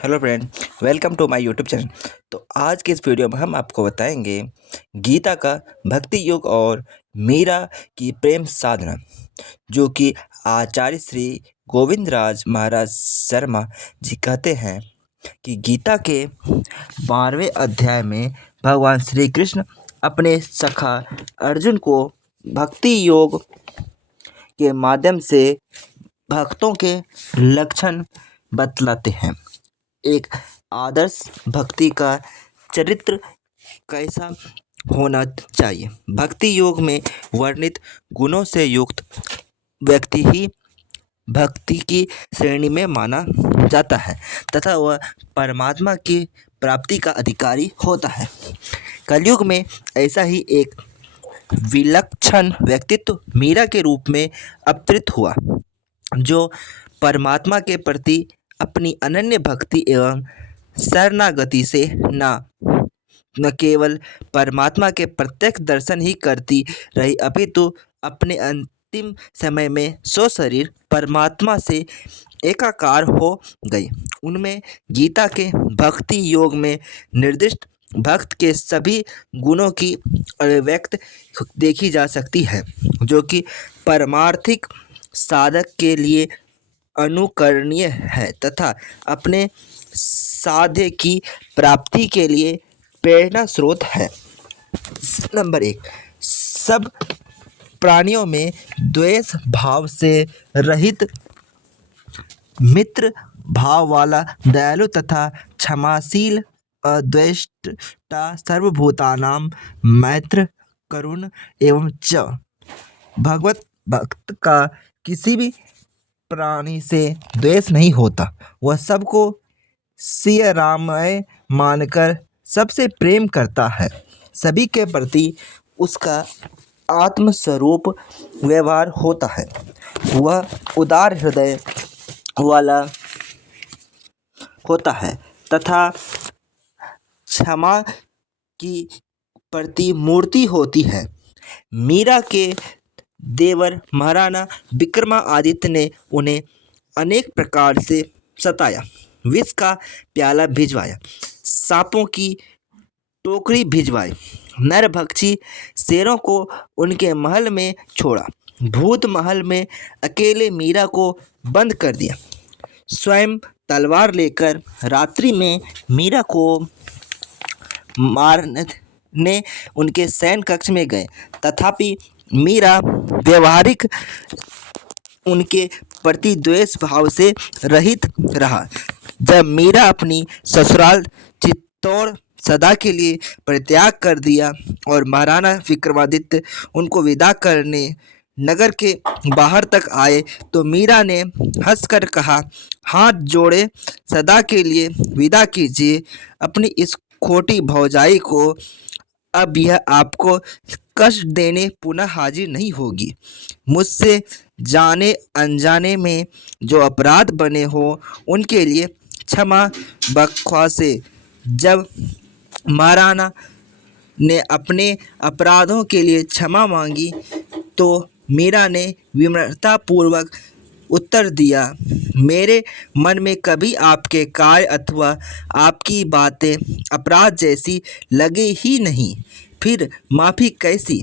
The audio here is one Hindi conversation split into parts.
Hello friend, welcome to my YouTube channel. तो आज के इस वीडियो में हम आपको बताएंगे गीता का भक्ति योग और मीरा की प्रेम साधना, जो कि आचार्य श्री गोविंदराज महाराज शर्मा जी कहते हैं कि गीता के 12वें अध्याय में भगवान श्री कृष्ण अपने सखा अर्जुन को भक्ति योग के माध्यम से भक्तों के लक्षण बतलाते हैं। एक आदर्श भक्ति का चरित्र कैसा होना चाहिए। भक्ति योग में वर्णित गुणों से युक्त व्यक्ति ही भक्ति की श्रेणी में माना जाता है तथा वह परमात्मा की प्राप्ति का अधिकारी होता है। कलयुग में ऐसा ही एक विलक्षण व्यक्तित्व मीरा के रूप में अवतरित हुआ, जो परमात्मा के प्रति अपनी अनन्य भक्ति एवं शरणागति से न केवल परमात्मा के प्रत्यक्ष दर्शन ही करती रही, अपितु अपने अंतिम समय में स्वशरीर परमात्मा से एकाकार हो गई। उनमें गीता के भक्ति योग में निर्दिष्ट भक्त के सभी गुणों की अभिव्यक्त देखी जा सकती है, जो कि परमार्थिक साधक के लिए अनुकरणीय है तथा अपने साध्य की प्राप्ति के लिए प्रेरणा स्रोत है। नंबर 1, सब प्राणियों में द्वेष भाव से रहित, मित्र भाव वाला, दयालु तथा क्षमाशील, अद्वेष्टा, सर्वभूतानां मैत्र, करुण एवं च भगवत भक्त का किसी भी प्राणी से द्वेष नहीं होता। वह सबको सिय रामय मानकर सबसे प्रेम करता है। सभी के प्रति उसका आत्मस्वरूप व्यवहार होता है। वह उदार हृदय वाला होता है तथा क्षमा की प्रतिमूर्ति होती है। मीरा के देवर महाराणा विक्रमादित्य ने उन्हें अनेक प्रकार से सताया, विष का प्याला भिजवाया, सांपों की टोकरी भिजवाई, नरभक्षी शेरों को उनके महल में छोड़ा, भूत महल में अकेले मीरा को बंद कर दिया, स्वयं तलवार लेकर रात्रि में मीरा को मारने उनके शयन कक्ष में गए, तथापि मीरा व्यवहारिक उनके प्रति द्वेष भाव से रहित रहा। जब मीरा अपनी ससुराल चित्तौड़ सदा के लिए परित्याग कर दिया और महाराणा विक्रमादित्य उनको विदा करने नगर के बाहर तक आए, तो मीरा ने हंसकर कहा, हाथ जोड़े सदा के लिए विदा कीजिए अपनी इस खोटी भौजाई को। अब यह आपको कष्ट देने पुनः हाजिर नहीं होगी। मुझसे जाने अनजाने में जो अपराध बने हो उनके लिए क्षमा बख्शे। जब महाराणा ने अपने अपराधों के लिए क्षमा मांगी, तो मीरा ने विनम्रतापूर्वक उत्तर दिया, मेरे मन में कभी आपके कार्य अथवा आपकी बातें अपराध जैसी लगे ही नहीं, फिर माफ़ी कैसी।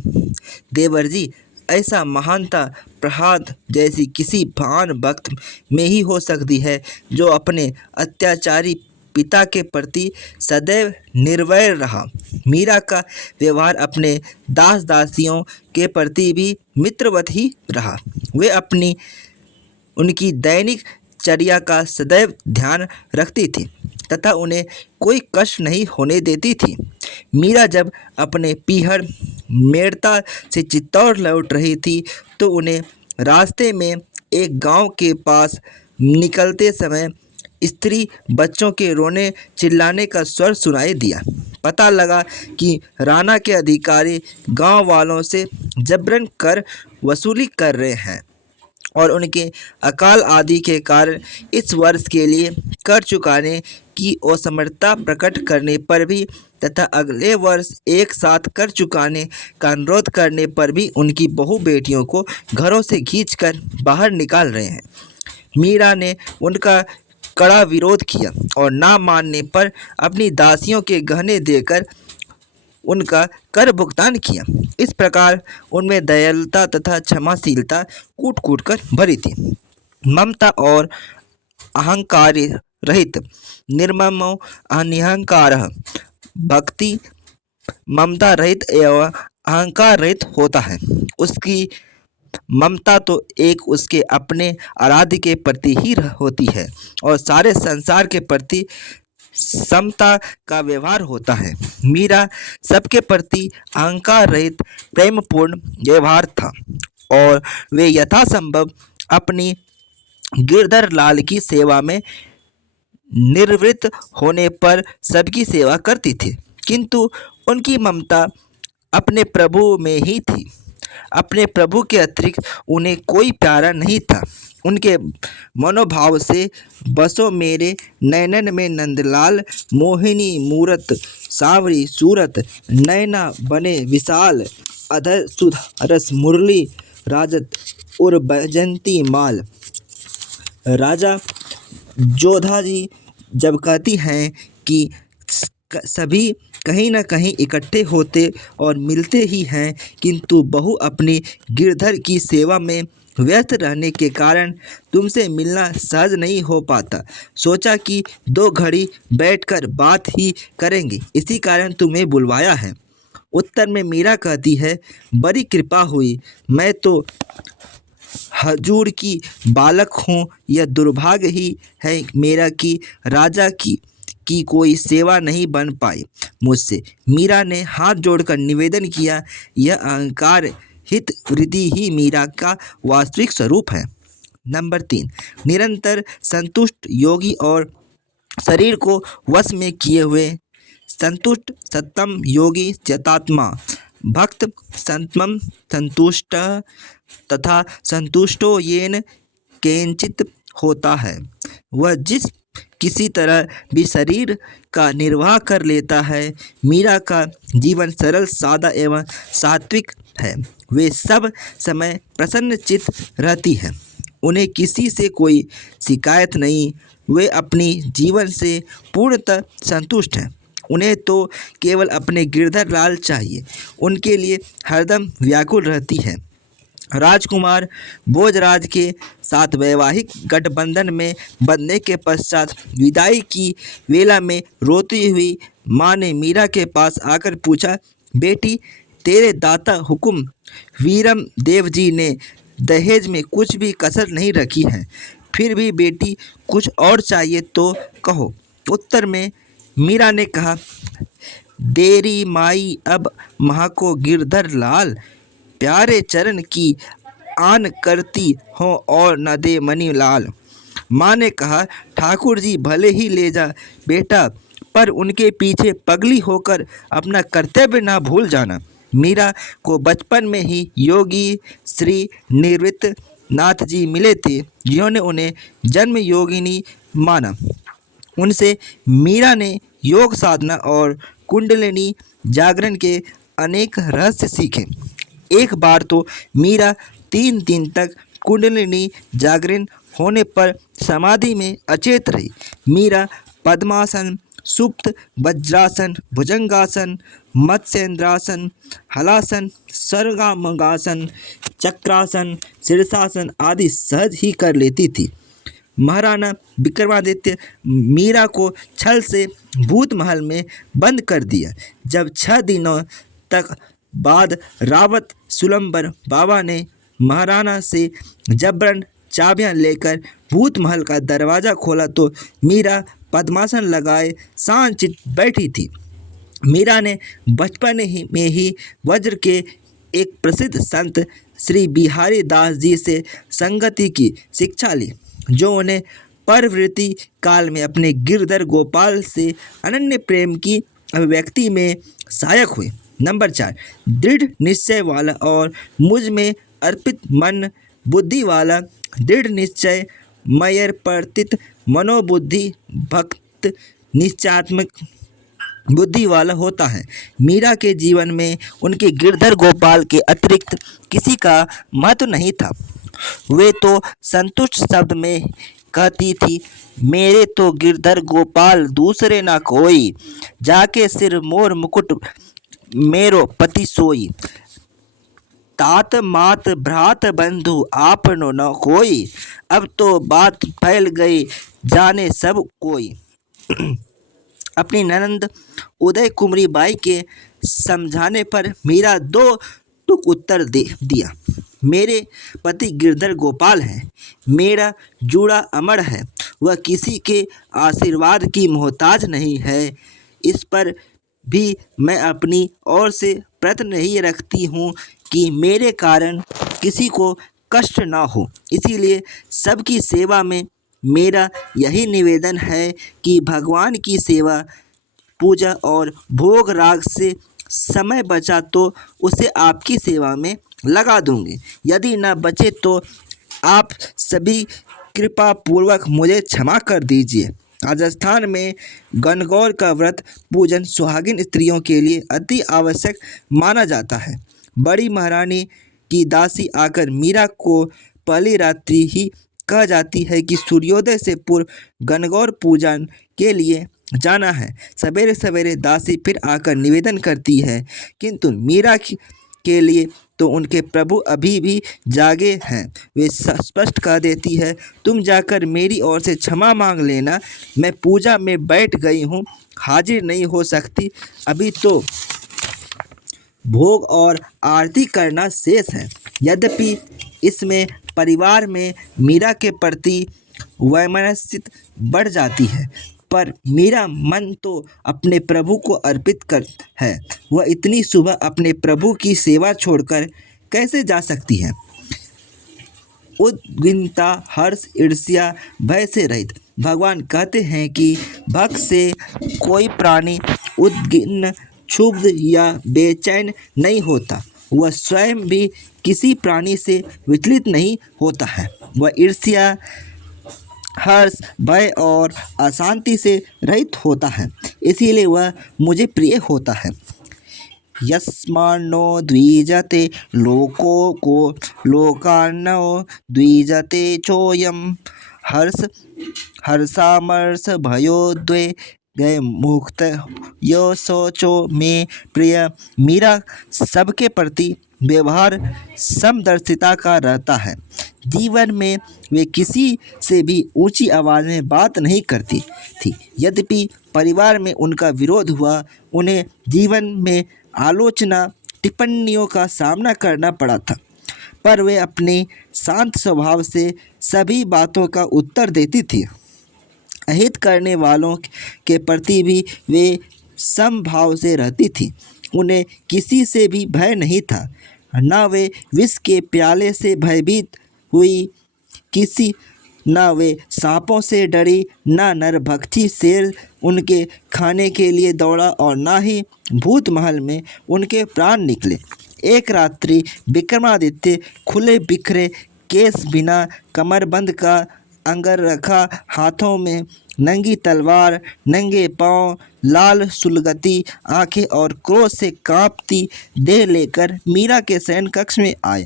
देवर जी, ऐसा महानता प्रहलाद जैसी किसी महान भक्त में ही हो सकती है, जो अपने अत्याचारी पिता के प्रति सदैव निर्वैर रहा। मीरा का व्यवहार अपने दास दासियों के प्रति भी मित्रवत ही रहा। वे उनकी दैनिक चर्या का सदैव ध्यान रखती थी तथा उन्हें कोई कष्ट नहीं होने देती थी। मीरा जब अपने पीहर मेड़ता से चित्तौड़ लौट रही थी, तो उन्हें रास्ते में एक गांव के पास निकलते समय स्त्री बच्चों के रोने चिल्लाने का स्वर सुनाई दिया। पता लगा कि राणा के अधिकारी गांव वालों से जबरन कर वसूली कर रहे हैं और उनके अकाल आदि के कारण इस वर्ष के लिए कर चुकाने की असमर्थता प्रकट करने पर भी तथा अगले वर्ष एक साथ कर चुकाने का अनुरोध करने पर भी उनकी बहु बेटियों को घरों से खींचकर बाहर निकाल रहे हैं। मीरा ने उनका कड़ा विरोध किया और ना मानने पर अपनी दासियों के गहने देकर उनका कर भुगतान किया। इस प्रकार उनमें दयालुता तथा क्षमाशीलता कूट कूट कर भरी थी। ममता और अहंकार रहित निर्ममो अनिहंकार भक्ति ममता रहित एवं अहंकार रहित होता है। उसकी ममता तो एक उसके अपने आराध्य के प्रति ही होती है और सारे संसार के प्रति समता का व्यवहार होता है। मीरा सबके प्रति अहंकार रहित प्रेमपूर्ण व्यवहार था और वे यथासंभव अपनी गिरधर लाल की सेवा में निवृत्त होने पर सबकी सेवा करती थी, किंतु उनकी ममता अपने प्रभु में ही थी। अपने प्रभु के अतिरिक्त उन्हें कोई प्यारा नहीं था। उनके मनोभाव से बसो मेरे नैनन में नंदलाल, मोहिनी मूरत सांवरी सूरत, नैना बने विशाल, अधर सुध रस मुरली राजत उर बजंती माल। राजा जोधा जी जब कहती हैं कि सभी कहीं न कहीं इकट्ठे होते और मिलते ही हैं, किंतु बहू अपनी गिरधर की सेवा में व्यस्त रहने के कारण तुमसे मिलना सहज नहीं हो पाता। सोचा कि 2 घड़ी बैठकर बात ही करेंगे, इसी कारण तुम्हें बुलवाया है। उत्तर में मीरा कहती है, बड़ी कृपा हुई, मैं तो हजूर की बालक हूँ। यह दुर्भाग्य ही है मेरा कि राजा की कोई सेवा नहीं बन पाई मुझसे। मीरा ने हाथ जोड़कर निवेदन किया। यह अहंकार हित वृद्धि ही मीरा का वास्तविक स्वरूप है। नंबर 3, निरंतर संतुष्ट योगी और शरीर को वश में किए हुए संतुष्ट सत्तम योगी चेतात्मा भक्त संतमम संतुष्ट तथा संतुष्टो येन केंचित होता है। वह जिस किसी तरह भी शरीर का निर्वाह कर लेता है। मीरा का जीवन सरल सादा एवं सात्विक है। वे सब समय प्रसन्नचित्त रहती है। उन्हें किसी से कोई शिकायत नहीं। वे अपनी जीवन से पूर्णतः संतुष्ट हैं। उन्हें तो केवल अपने गिरधर लाल चाहिए। उनके लिए हरदम व्याकुल रहती है। राजकुमार भोजराज के साथ वैवाहिक गठबंधन में बंधने के पश्चात विदाई की वेला में रोती हुई माँ ने मीरा के पास आकर पूछा, बेटी तेरे दाता हुकुम वीरम देव जी ने दहेज में कुछ भी कसर नहीं रखी है, फिर भी बेटी कुछ और चाहिए तो कहो। उत्तर में मीरा ने कहा, देरी माई अब माँ को गिरधर लाल प्यारे चरण की आन करती हो और न दे मनी लाल। माँ ने कहा, ठाकुर जी भले ही ले जा बेटा, पर उनके पीछे पगली होकर अपना कर्तव्य ना भूल जाना। मीरा को बचपन में ही योगी श्री निवृत्त नाथ जी मिले थे, जिन्होंने उन्हें जन्म योगिनी माना। उनसे मीरा ने योग साधना और कुंडलिनी जागरण के अनेक रहस्य सीखे। एक बार तो मीरा 3 दिन तक कुंडलिनी जागरण होने पर समाधि में अचेत रही। मीरा पद्मासन, सुप्त, वज्रासन, भुजंगासन, मत्स्येंद्रासन, हलासन, सर्गामगासन, चक्रासन, शीर्षासन आदि सहज ही कर लेती थी। महाराणा विक्रमादित्य मीरा को छल से भूत महल में बंद कर दिया। जब 6 दिनों तक बाद रावत सुलंबर बाबा ने महाराणा से जबरन चाबियां लेकर भूत महल का दरवाज़ा खोला तो मीरा पद्मासन लगाए शांतचित्त बैठी थी। मीरा ने बचपन में ही वज्र के एक प्रसिद्ध संत श्री बिहारी दास जी से संगति की शिक्षा ली, जो उन्हें परवृत्ति काल में अपने गिरधर गोपाल से अनन्य प्रेम की अभिव्यक्ति में सहायक हुए। नंबर 4, दृढ़ निश्चय वाला और मुझ में अर्पित मन बुद्धि वाला। दृढ़ निश्चय मयर प्रतीत मनोबुद्धि भक्त निश्चयात्मक बुद्धि वाला होता है। मीरा के जीवन में उनके गिरधर गोपाल के अतिरिक्त किसी का महत्व नहीं था। वे तो संतुष्ट शब्द में कहती थी, मेरे तो गिरधर गोपाल दूसरे ना कोई, जाके सिर मोर मुकुट मेरो पति सोई, तात मात भ्रात बंधु आपनो न कोई, अब तो बात फैल गई जाने सब कोई। अपनी ननंद उदय कुमरी बाई के समझाने पर मीरा दो टूक उत्तर दे दिया। मेरे पति गिरधर गोपाल हैं, मेरा जूड़ा अमर है, वह किसी के आशीर्वाद की मोहताज नहीं है। इस पर भी मैं अपनी ओर से प्रयत्न नहीं रखती हूँ कि मेरे कारण किसी को कष्ट ना हो। इसीलिए सबकी सेवा में मेरा यही निवेदन है कि भगवान की सेवा पूजा और भोग राग से समय बचा तो उसे आपकी सेवा में लगा दूंगी, यदि न बचे तो आप सभी कृपा पूर्वक मुझे क्षमा कर दीजिए। राजस्थान में गणगौर का व्रत पूजन सुहागिन स्त्रियों के लिए अति आवश्यक माना जाता है। बड़ी महारानी की दासी आकर मीरा को पहली रात्रि ही कह जाती है कि सूर्योदय से पूर्व गणगौर पूजन के लिए जाना है। सवेरे सवेरे दासी फिर आकर निवेदन करती है, किंतु मीरा के लिए तो उनके प्रभु अभी भी जागे हैं। वे स्पष्ट कह देती है, तुम जाकर मेरी ओर से क्षमा मांग लेना, मैं पूजा में बैठ गई हूँ, हाजिर नहीं हो सकती। अभी तो भोग और आरती करना शेष है। यद्यपि इसमें परिवार में मीरा के प्रति वैमनस्य बढ़ जाती है, पर मेरा मन तो अपने प्रभु को अर्पित कर है। वह इतनी सुबह अपने प्रभु की सेवा छोड़कर कैसे जा सकती है। उद्विग्नता, हर्ष, ईर्ष्या, भय से रहित। भगवान कहते हैं कि भक्त से कोई प्राणी उद्विग्न, क्षुब्ध या बेचैन नहीं होता। वह स्वयं भी किसी प्राणी से विचलित नहीं होता है। वह ईर्ष्या, हर्ष, भय और अशांति से रहित होता है, इसीलिए वह मुझे प्रिय होता है। यस्मान्नो द्विजते लोको को लोकान्नो द्विजते चोयम, हर्ष हर्षामर्ष भयो द्वे गए मुक्त यो सोचो में प्रिय। मीरा सबके प्रति व्यवहार समदर्शिता का रहता है। जीवन में वे किसी से भी ऊंची आवाज़ में बात नहीं करती थी। यद्यपि परिवार में उनका विरोध हुआ, उन्हें जीवन में आलोचना, टिप्पणियों का सामना करना पड़ा था, पर वे अपने शांत स्वभाव से सभी बातों का उत्तर देती थी। अहित करने वालों के प्रति भी वे समभाव से रहती थी। उन्हें किसी से भी भय नहीं था, न वे विष के प्याले से भयभीत हुई, न वे सांपों से डरी, न नरभक्षी शेर उनके खाने के लिए दौड़ा और न ही भूत महल में उनके प्राण निकले। एक रात्रि विक्रमादित्य खुले बिखरे केस, बिना कमरबंद का अंगरखा, हाथों में नंगी तलवार, नंगे पांव, लाल सुलगती आंखें और क्रोध से कांपती देह लेकर मीरा के शयन कक्ष में आए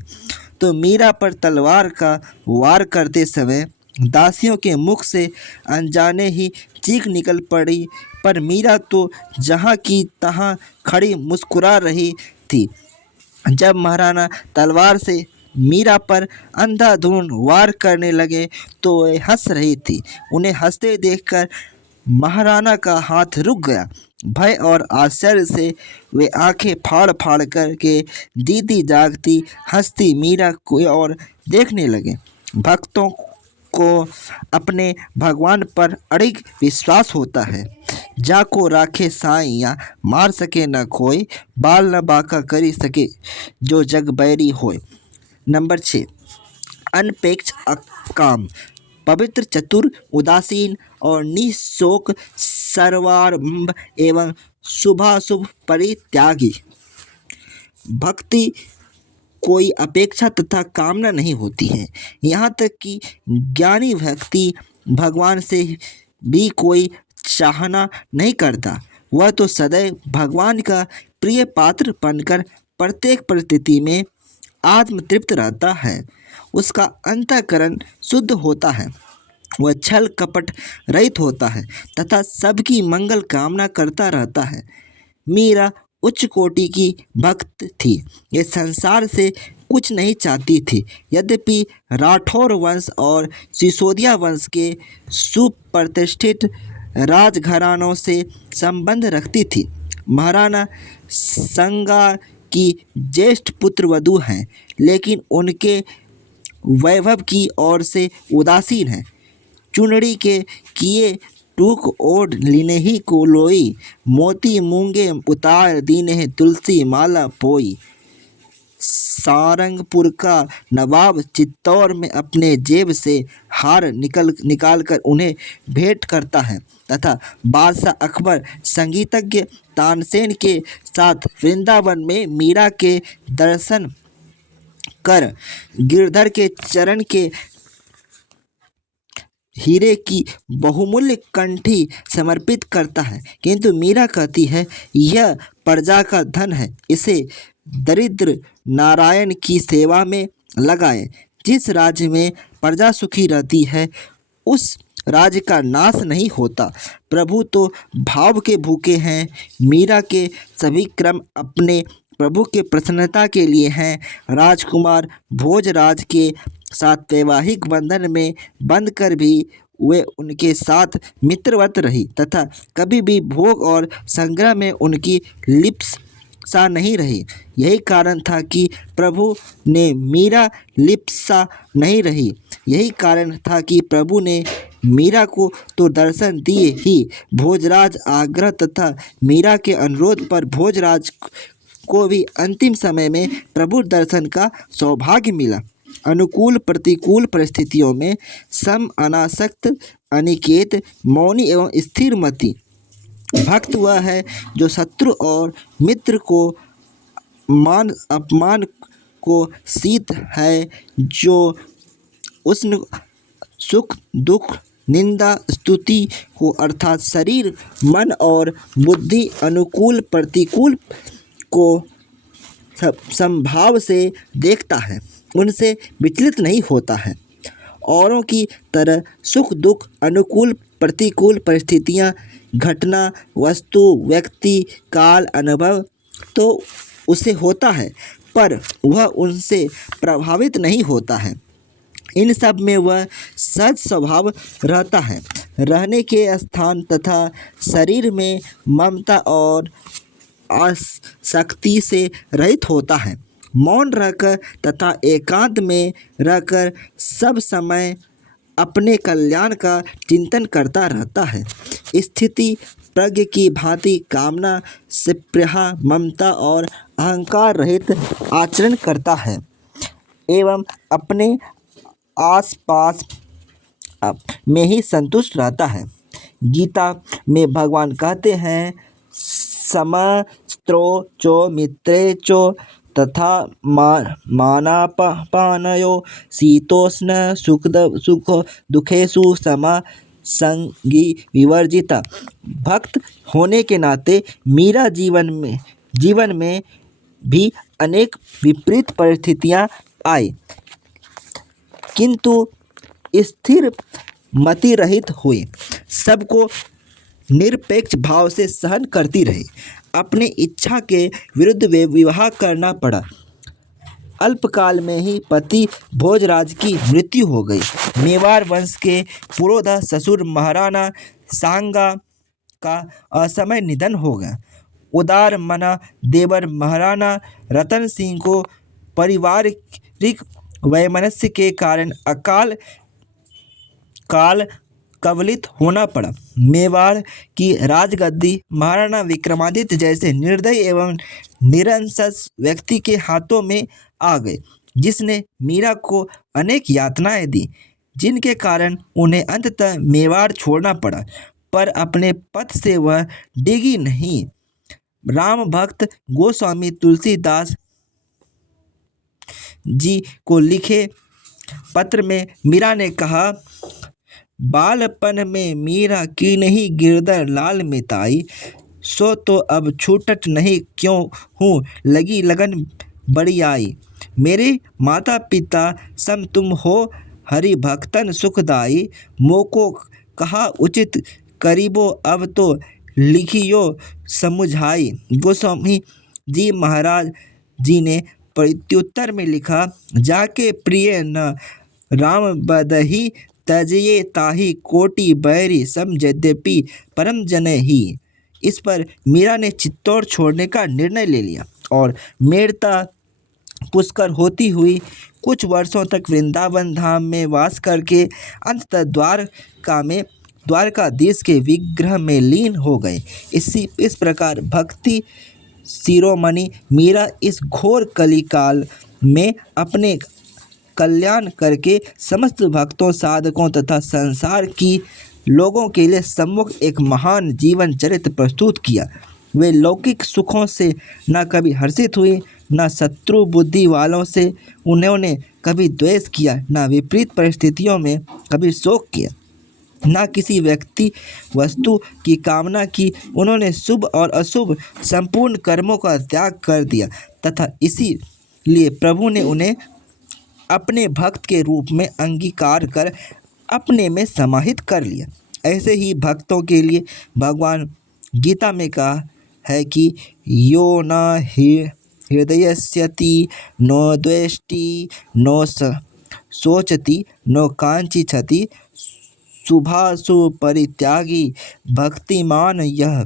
तो मीरा पर तलवार का वार करते समय दासियों के मुख से अनजाने ही चीख निकल पड़ी, पर मीरा तो जहाँ की तहाँ खड़ी मुस्कुरा रही थी। जब महाराणा तलवार से मीरा पर अंधाधुंध वार करने लगे तो वे हंस रही थी। उन्हें हंसते देखकर महाराणा का हाथ रुक गया। भय और आश्चर्य से वे आंखें फाड़ फाड़ करके दीदी जागती हंसती मीरा को और देखने लगे। भक्तों को अपने भगवान पर अड़िग विश्वास होता है। जाको राखे साइया, मार सके न कोई, बाल न बाका करी सके जो जग बैरी होए। नंबर 6, अनपेक्ष अकाम, पवित्र, चतुर, उदासीन और निःशोक, सर्वारंभ एवं शुभाशुभ परित्यागी। भक्ति कोई अपेक्षा तथा कामना नहीं होती है। यहाँ तक कि ज्ञानी व्यक्ति भगवान से भी कोई चाहना नहीं करता। वह तो सदैव भगवान का प्रिय पात्र बनकर प्रत्येक परिस्थिति में आत्मतृप्त रहता है। उसका अंतःकरण शुद्ध होता है। वह छल कपट रहित होता है तथा सबकी मंगल कामना करता रहता है। मीरा उच्च कोटि की भक्त थी। ये संसार से कुछ नहीं चाहती थी। यद्यपि राठौर वंश और सिसोदिया वंश के सुप्रतिष्ठित राजघरानों से संबंध रखती थी। महाराणा संगा की ज्येष्ठ पुत्र वधू हैं, लेकिन उनके वैभव की ओर से उदासीन है। चुनरी के किए टूक ओढ़ लीने ही को लोई, मोती मूंगे उतार दीने हैं तुलसी माला पोई। सारंगपुर का नवाब चित्तौड़ में अपने जेब से हार निकाल कर उन्हें भेंट करता है तथा बादशाह अकबर संगीतज्ञ तानसेन के साथ वृंदावन में मीरा के दर्शन कर गिरधर के चरण के हीरे की बहुमूल्य कंठी समर्पित करता है, किंतु मीरा कहती है यह प्रजा का धन है, इसे दरिद्र नारायण की सेवा में लगाए। जिस राज्य में प्रजा सुखी रहती है उस राज्य का नाश नहीं होता। प्रभु तो भाव के भूखे हैं। मीरा के सभी क्रम अपने प्रभु के प्रसन्नता के लिए हैं। राजकुमार भोजराज के साथ वैवाहिक बंधन में बंधकर भी वे उनके साथ मित्रवत रही तथा कभी भी भोग और संग्रह में उनकी लिप्सा नहीं रही। यही कारण था कि प्रभु ने मीरा लिप्सा नहीं रही। यही कारण था कि प्रभु ने मीरा को तो दर्शन दिए ही। भोजराज आग्रह तथा मीरा के अनुरोध पर भोजराज को भी अंतिम समय में प्रभु दर्शन का सौभाग्य मिला। अनुकूल प्रतिकूल परिस्थितियों में सम अनासक्त अनिकेत मौनी एवं स्थिर मति भक्त वह है जो शत्रु और मित्र को मान अपमान को शीत है, जो उष्ण सुख दुख निंदा स्तुति को अर्थात शरीर मन और बुद्धि अनुकूल प्रतिकूल को समभाव से देखता है, उनसे विचलित नहीं होता है। औरों की तरह सुख दुख अनुकूल प्रतिकूल परिस्थितियां घटना वस्तु व्यक्ति काल अनुभव तो उसे होता है, पर वह उनसे प्रभावित नहीं होता है। इन सब में वह सहज स्वभाव रहता है। रहने के स्थान तथा शरीर में ममता और आसक्ति से रहित होता है। मौन रहकर तथा एकांत में रहकर सब समय अपने कल्याण का चिंतन करता रहता है। स्थिति प्रज्ञ की भांति कामना स्पृहा ममता और अहंकार रहित आचरण करता है एवं अपने आसपास में ही संतुष्ट रहता है। गीता में भगवान कहते हैं समस्त्रो चो मित्रे चो तथा मानापमानयो शीतोष्ण सुख दुखेषु समा संगी विवर्जिता। भक्त होने के नाते मीरा जीवन में भी अनेक विपरीत परिस्थितियां आई, किंतु स्थिर मति रहित हुई, सबको निरपेक्ष भाव से सहन करती रही। अपनी इच्छा के विरुद्ध वे विवाह करना पड़ा। अल्पकाल में ही पति भोजराज की मृत्यु हो गई। मेवाड़ वंश के पुरोधा ससुर महाराणा सांगा का असमय निधन हो गया। उदार मना देवर महाराणा रतन सिंह को पारिवारिक वैमनस्य के कारण अकाल काल कवलित होना पड़ा। मेवाड़ की राजगद्दी महाराणा विक्रमादित्य जैसे निर्दयी एवं निरंकुश व्यक्ति के हाथों में आ गई, जिसने मीरा को अनेक यातनाएं दी, जिनके कारण उन्हें अंततः मेवाड़ छोड़ना पड़ा, पर अपने पथ से वह डिगी नहीं। राम भक्त गोस्वामी तुलसीदास जी को लिखे पत्र में मीरा ने कहा, बालपन में मीरा की नहीं गिरधर लाल मिताई, सो तो अब छूटत नहीं क्यों हूँ लगी लगन बड़ी आई। मेरे माता पिता सम तुम हो हरि भक्तन सुखदाई, मोको कहा उचित करीबो अब तो लिखियो समुझाई। गोस्वामी जी महाराज जी ने प्रत्युत्तर में लिखा, जाके प्रिय न राम बदही, तजये ताहि कोटि बैरी, सम यद्यपि परम जन ही। इस पर मीरा ने चित्तौड़ छोड़ने का निर्णय ले लिया और मेड़ता पुष्कर होती हुई कुछ वर्षों तक वृंदावन धाम में वास करके अंततः द्वारकाधीश के विग्रह में लीन हो गए। इस प्रकार भक्ति शिरोमणि मीरा इस घोर कलिकाल में अपने कल्याण करके समस्त भक्तों, साधकों तथा संसार की लोगों के लिए सम्मुख एक महान जीवन चरित्र प्रस्तुत किया। वे लौकिक सुखों से न कभी हर्षित हुई, न शत्रु बुद्धि वालों से उन्होंने कभी द्वेष किया, न विपरीत परिस्थितियों में कभी शोक किया, न किसी व्यक्ति वस्तु की कामना की। उन्होंने शुभ और अशुभ संपूर्ण कर्मों का त्याग कर दिया तथा इसीलिए प्रभु ने उन्हें अपने भक्त के रूप में अंगीकार कर अपने में समाहित कर लिया। ऐसे ही भक्तों के लिए भगवान गीता में कहा है कि यो न हृदयस्यति नो द्वेष्टि नो शोचति नो कांक्षति शुभाशुभ परित्यागी भक्तिमान यह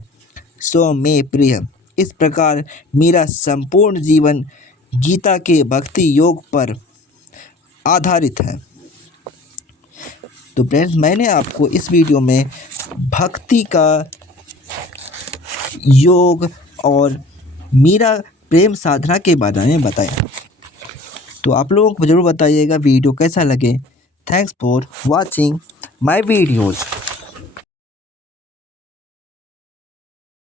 सो मे प्रिय। इस प्रकार मेरा संपूर्ण जीवन गीता के भक्ति योग पर आधारित है। तो फ्रेंड्स, मैंने आपको इस वीडियो में भक्ति का योग और मीरा प्रेम साधना के बारे में बताया। तो आप लोगों को ज़रूर बताइएगा वीडियो कैसा लगे। Thanks for watching my videos.